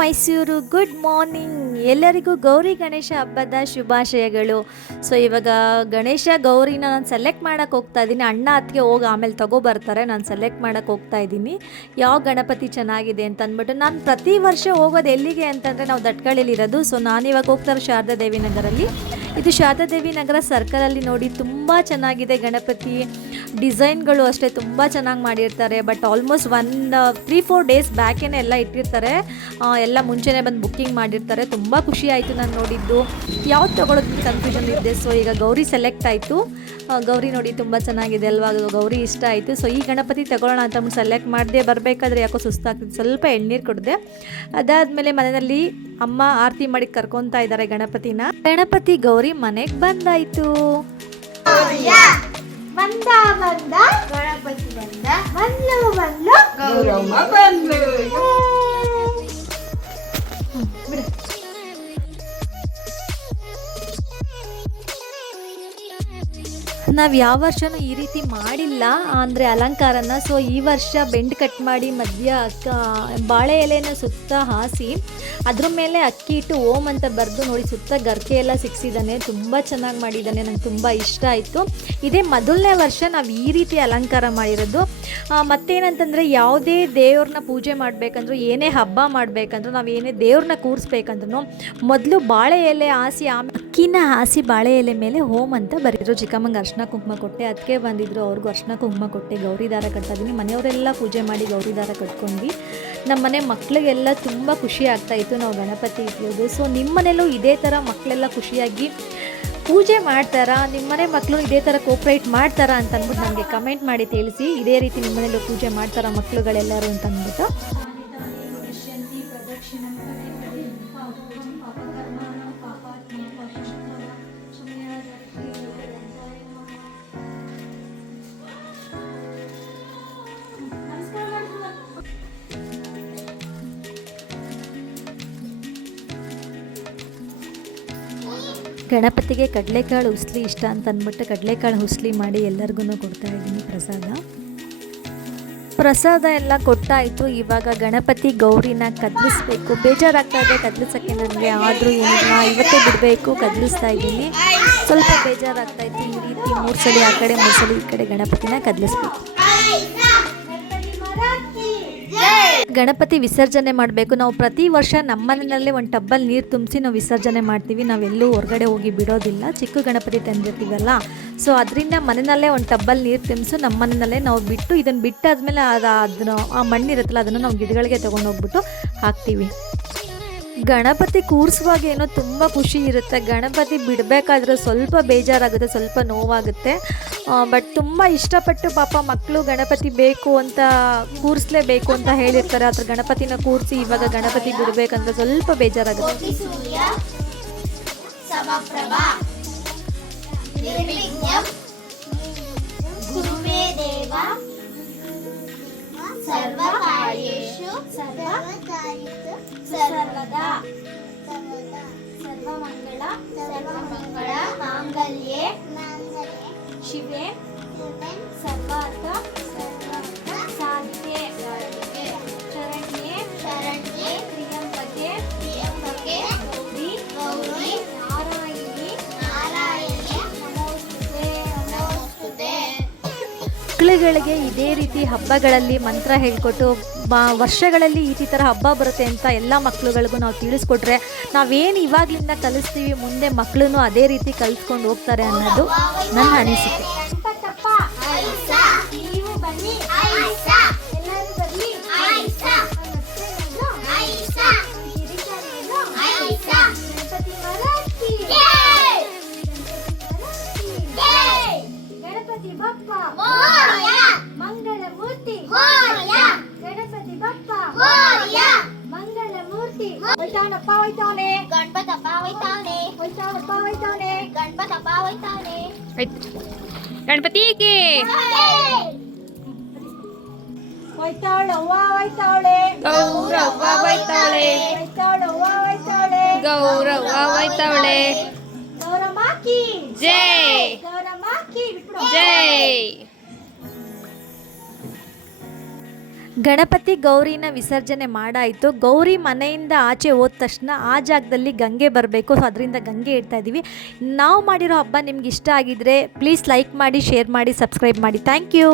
Mysuru, good morning. ಎಲ್ಲರಿಗೂ ಗೌರಿ ಗಣೇಶ ಹಬ್ಬದ ಶುಭಾಶಯಗಳು. ಸೊ ಇವಾಗ ಗಣೇಶ ಗೌರಿನ ನಾನು ಸೆಲೆಕ್ಟ್ ಮಾಡೋಕ್ಕೆ ಹೋಗ್ತಾ ಇದ್ದೀನಿ. ಅಣ್ಣ ಅತ್ತಿಗೆ ಹೋಗಿ ಆಮೇಲೆ ತಗೋಬರ್ತಾರೆ. ನಾನು ಸೆಲೆಕ್ಟ್ ಮಾಡೋಕ್ಕೆ ಹೋಗ್ತಾ ಇದ್ದೀನಿ ಯಾವ ಗಣಪತಿ ಚೆನ್ನಾಗಿದೆ ಅಂತ ಅಂದ್ಬಿಟ್ಟು. ನಾನು ಪ್ರತಿ ವರ್ಷ ಹೋಗೋದು ಎಲ್ಲಿಗೆ ಅಂತಂದರೆ ನಾವು ದಟ್ಕಳ್ಳಿಲಿರೋದು. ಸೊ ನಾನಿವಾಗ ಹೋಗ್ತಾರೆ ಶಾರದಾದೇವಿ ನಗರಲ್ಲಿ. ಇದು ಶಾರದಾದೇವಿ ನಗರ ಸರ್ಕಲಲ್ಲಿ ನೋಡಿ ತುಂಬ ಚೆನ್ನಾಗಿದೆ ಗಣಪತಿ. ಡಿಸೈನ್ಗಳು ಅಷ್ಟೇ ತುಂಬ ಚೆನ್ನಾಗಿ ಮಾಡಿರ್ತಾರೆ. ಬಟ್ ಆಲ್ಮೋಸ್ಟ್ 3-4 ಡೇಸ್ ಬ್ಯಾಕೇ ಎಲ್ಲ ಇಟ್ಟಿರ್ತಾರೆ. ಎಲ್ಲ ಮುಂಚೆನೇ ಬಂದು ಬುಕ್ಕಿಂಗ್ ಮಾಡಿರ್ತಾರೆ. ತುಂಬ ಖುಷಿ ಆಯಿತು ನಾನು ನೋಡಿದ್ದು. ಯಾವ್ದು ತೊಗೊಳೋದಕ್ಕೆ ಕನ್ಫ್ಯೂಷನ್ ಇದೆ. ಸೊ ಈಗ ಗೌರಿ ಸೆಲೆಕ್ಟ್ ಆಯಿತು. ಗೌರಿ ನೋಡಿ ತುಂಬ ಚೆನ್ನಾಗಿದೆ ಅಲ್ವಾ, ಗೌರಿ ಇಷ್ಟ ಆಯಿತು. ಸೊ ಈ ಗಣಪತಿ ತಗೊಳ್ಳೋಣ ಅಂತ ಸೆಲೆಕ್ಟ್ ಮಾಡಿದೆ. ಬರಬೇಕಾದ್ರೆ ಯಾಕೋ ಸುಸ್ತಾಗ್ತಿತ್ತು, ಸ್ವಲ್ಪ ಎಳ್ನೀರು ಕುಡಿದೆ. ಅದಾದಮೇಲೆ ಮನೆಯಲ್ಲಿ ಅಮ್ಮ ಆರತಿ ಮಾಡಿ ಕರ್ಕೊತಾ ಇದ್ದಾರೆ ಗಣಪತಿನ. ಗಣಪತಿ ಗೌರಿ ಮನೆಗೆ ಬಂದಾಯಿತು. ಬಂದ ಗಣಪತಿ ಬಂದ ಗೌರಮ್ಮ ಬಂದ್ಲು. ನಾವು ಯಾವ ವರ್ಷವೂ ಈ ರೀತಿ ಮಾಡಿಲ್ಲ ಅಂದರೆ ಅಲಂಕಾರನ. ಸೊ ಈ ವರ್ಷ ಬೆಂಡ್ ಕಟ್ ಮಾಡಿ ಮಧ್ಯ ಬಾಳೆ ಎಲೆನ ಸುತ್ತ ಹಾಸಿ ಅದ್ರ ಮೇಲೆ ಅಕ್ಕಿ ಇಟ್ಟು ಓಂ ಅಂತ ಬರೆದು ನೋಡಿ ಸುತ್ತ ಗರ್ಕೆ ಎಲ್ಲ ಸಿಕ್ಸಿದ್ದಾನೆ. ತುಂಬ ಚೆನ್ನಾಗಿ ಮಾಡಿದ್ದಾನೆ, ನಂಗೆ ತುಂಬ ಇಷ್ಟ ಆಯಿತು. ಇದೇ ಮೊದಲನೇ ವರ್ಷ ನಾವು ಈ ರೀತಿ ಅಲಂಕಾರ ಮಾಡಿರೋದು. ಮತ್ತೇನಂತಂದರೆ ಯಾವುದೇ ದೇವ್ರನ್ನ ಪೂಜೆ ಮಾಡಬೇಕಂದ್ರೂ, ಏನೇ ಹಬ್ಬ ಮಾಡಬೇಕಂದ್ರೂ, ನಾವು ಏನೇ ದೇವ್ರನ್ನ ಕೂರಿಸ್ಬೇಕಂದ್ರೂ ಮೊದಲು ಬಾಳೆ ಎಲೆ ಹಾಸಿ ಅಕ್ಕಿನ ಹಾಸಿ ಬಾಳೆ ಎಲೆ ಮೇಲೆ ಓಂ ಅಂತ ಬರೀರು. ಚಿಕ್ಕಮ್ಮಂಗೆ ಅರ್ಶಿನ ಕುಂಕುಮ ಕೊಟ್ಟೆ, ಅದಕ್ಕೆ ಬಂದಿದ್ರು, ಅವ್ರಿಗೂ ಅರ್ಶಿನ ಕುಂಕುಮ ಕೊಟ್ಟೆ. ಗೌರಿ ದಾರ ಕಟ್ತಾ ಇದ್ದೀನಿ. ಮನೆಯವರೆಲ್ಲ ಪೂಜೆ ಮಾಡಿ ಗೌರಿ ದಾರ ಕಟ್ಕೊಂಡ್ವಿ. ನಮ್ಮ ಮನೆ ಮಕ್ಕಳಿಗೆಲ್ಲ ತುಂಬ ಖುಷಿ ಆಗ್ತಾಯಿತ್ತು ನಾವು ಗಣಪತಿ ಇಟ್ಲೋದು. ಸೊ ನಿಮ್ಮ ಮನೇಲೂ ಇದೇ ಥರ ಮಕ್ಕಳೆಲ್ಲ ಖುಷಿಯಾಗಿ ಪೂಜೆ ಮಾಡ್ತಾರಾ? ನಿಮ್ಮ ಮನೆ ಮಕ್ಕಳು ಇದೇ ಥರ ಕೋಪ್ರೇಟ್ ಮಾಡ್ತಾರಾ ಅಂತ ಅಂದ್ಬಿಟ್ಟು ನನಗೆ ಕಮೆಂಟ್ ಮಾಡಿ ತಿಳಿಸಿ. ಇದೇ ರೀತಿ ನಿಮ್ಮ ಮನೇಲೂ ಪೂಜೆ ಮಾಡ್ತಾರಾ ಮಕ್ಕಳುಗಳೆಲ್ಲರೂ ಅಂತ ಅಂದ್ಬಿಟ್ಟು. ಗಣಪತಿಗೆ ಕಡಲೆಕಾಳು ಹುಸ್ಲಿ ಇಷ್ಟ ಅಂತ ಅಂದ್ಬಿಟ್ಟು ಕಡಲೆಕಾಳು ಹುಸ್ಲಿ ಮಾಡಿ ಎಲ್ಲರಿಗೂ ಕೊಡ್ತಾ ಇದ್ದೀನಿ ಪ್ರಸಾದ ಎಲ್ಲ ಕೊಟ್ಟಾಯಿತು. ಇವಾಗ ಗಣಪತಿ ಗೌರಿನ ಕದಲಿಸ್ಬೇಕು. ಬೇಜಾರಾಗ್ತಾ ಇದೆ ಕದಲಿಸೋಕ್ಕೆ ನನಗೆ, ಆದರೂ ಏನಿಲ್ಲ ಇವತ್ತೇ ಬಿಡಬೇಕು, ಕದಲಿಸ್ತಾ ಇದ್ದೀನಿ. ಸ್ವಲ್ಪ ಬೇಜಾರಾಗ್ತಾಯಿತ್ತು. ಈ ರೀತಿ 3 ಸಲ ಆ ಕಡೆ 3 ಸಲ ಈ ಕಡೆ ಗಣಪತಿನ ಕದಲಿಸ್ಬೇಕು. ಗಣಪತಿ ವಿಸರ್ಜನೆ ಮಾಡಬೇಕು. ನಾವು ಪ್ರತಿ ವರ್ಷ ನಮ್ಮ ಮನೆಯಲ್ಲೇ ಒಂದು ಟಬ್ಬಲ್ಲಿ ನೀರು ತುಂಬಿಸಿ ನಾವು ವಿಸರ್ಜನೆ ಮಾಡ್ತೀವಿ. ನಾವೆಲ್ಲೂ ಹೊರಗಡೆ ಹೋಗಿ ಬಿಡೋದಿಲ್ಲ. ಚಿಕ್ಕ ಗಣಪತಿ ತಂದಿರ್ತೀವಲ್ಲ, ಸೊ ಅದರಿಂದ ಮನೆಯಲ್ಲೇ ಒಂದು ಟಬ್ಬಲ್ಲಿ ನೀರು ತುಂಬಿಸಿ ನಮ್ಮ ಮನೆಯಲ್ಲೇ ನಾವು ಬಿಟ್ಟು, ಇದನ್ನು ಬಿಟ್ಟಾದ್ಮೇಲೆ ಅದನ್ನು ಆ ಮಣ್ಣಿರುತ್ತಲ್ಲ ಅದನ್ನು ನಾವು ಗಿಡಗಳಿಗೆ ತೊಗೊಂಡೋಗ್ಬಿಟ್ಟು ಹಾಕ್ತೀವಿ. ಗಣಪತಿ ಕೂರಿಸುವಾಗ ಏನೋ ತುಂಬ ಖುಷಿ ಇರುತ್ತೆ. ಗಣಪತಿ ಬಿಡಬೇಕಾದ್ರೆ ಸ್ವಲ್ಪ ಬೇಜಾರಾಗುತ್ತೆ, ಸ್ವಲ್ಪ ನೋವಾಗುತ್ತೆ. ಬಟ್ ತುಂಬ ಇಷ್ಟಪಟ್ಟು ಪಾಪ ಮಕ್ಕಳು ಗಣಪತಿ ಬೇಕು ಅಂತ ಕೂರಿಸ್ಲೇಬೇಕು ಅಂತ ಹೇಳಿರ್ತಾರೆ. ಅದ್ರ ಗಣಪತಿನ ಕೂರಿಸಿ ಇವಾಗ ಗಣಪತಿ ಬಿಡಬೇಕಂದ್ರೆ ಸ್ವಲ್ಪ ಬೇಜಾರಾಗುತ್ತೆ. ಸರ್ವದಾ ಸರ್ವಮಂಗಳ ಮಾಂಗಲ್ಯೆ ಶಿವೆ ಸರ್ವಾರ್ಥ ಸಾಧಿಕೆ ಶರಣ್ಯೆ ತ್ರ್ಯಂಬಕೆ ಗೌರಿ ನಾರಾಯಣಿ ನಮೋಸ್ತುತೆ. ಮಕ್ಕಳುಗಳಿಗೆ ಇದೇ ರೀತಿ ಹಬ್ಬಗಳಲ್ಲಿ ಮಂತ್ರ ಹೇಳ್ಕೊಟ್ಟು ವರ್ಷಗಳಲ್ಲಿ ಈ ಥರ ಹಬ್ಬ ಬರುತ್ತೆ ಅಂತ ಎಲ್ಲ ಮಕ್ಕಳುಗಳಿಗೂ ನಾವು ತಿಳಿಸ್ಕೊಟ್ರೆ, ನಾವೇನು ಇವಾಗಲಿಂದ ಕಲಿಸ್ತೀವಿ ಮುಂದೆ ಮಕ್ಕಳು ಅದೇ ರೀತಿ ಕಲಿಸ್ಕೊಂಡು ಹೋಗ್ತಾರೆ ಅನ್ನೋದು ನನ್ನ ಅನಿಸಿಕೆ. ಗಣಪತಿ ಬಪ್ಪ ಮಂಗಳ ಮೂರ್ತಿ, ಗಣಪತಿ ಬಪ್ಪ ಮಂಗಳ ಮೂರ್ತಿ. ಹೋಯ್ತಾನಪ್ಪ ಹೋಯ್ತಾನೆ ಗಣಪತಪ್ಪ ಹೋಯ್ತಾನೆ, ಹೋಯ್ತಾನಪ್ಪ ಹೋಯ್ತಾನೆ ಗಣಪತಪ್ಪ ಹೋಯ್ತಾನೆ. ಗಣಪತಿಗೆ ಹೋಯ್ತಾಳವ್ವ ಹೋಯ್ತಾಳೆ, ಗೌರವ್ವ ಹೋಯ್ತಾಳೆ, ಹೋಯ್ತಾಳವ್ವ ಹೋಯ್ತಾಳೆ, ಗೌರವ್ವ ಹೋಯ್ತಾಳೆ. ಗೌರಮ್ಮಾಕಿ ಜೈ, ಗೌರಮ್ಮಾಕಿ ಜೈ. ಗಣಪತಿ ಗೌರಿನ ವಿಸರ್ಜನೆ ಮಾಡಾಯಿತು. ಗೌರಿ ಮನೆಯಿಂದ ಆಚೆ ಹೋದ ತಕ್ಷಣ ಆ ಜಾಗದಲ್ಲಿ ಗಂಗೆ ಬರಬೇಕು. ಸೊ ಅದರಿಂದ ಗಂಗೆ ಇಡ್ತಾ ಇದ್ದೀವಿ. ನಾವು ಮಾಡಿರೋ ಹಬ್ಬ ನಿಮ್ಗೆ ಇಷ್ಟ ಆಗಿದ್ರೆ ಪ್ಲೀಸ್ ಲೈಕ್ ಮಾಡಿ, ಶೇರ್ ಮಾಡಿ, ಸಬ್ಸ್ಕ್ರೈಬ್ ಮಾಡಿ. Thank you.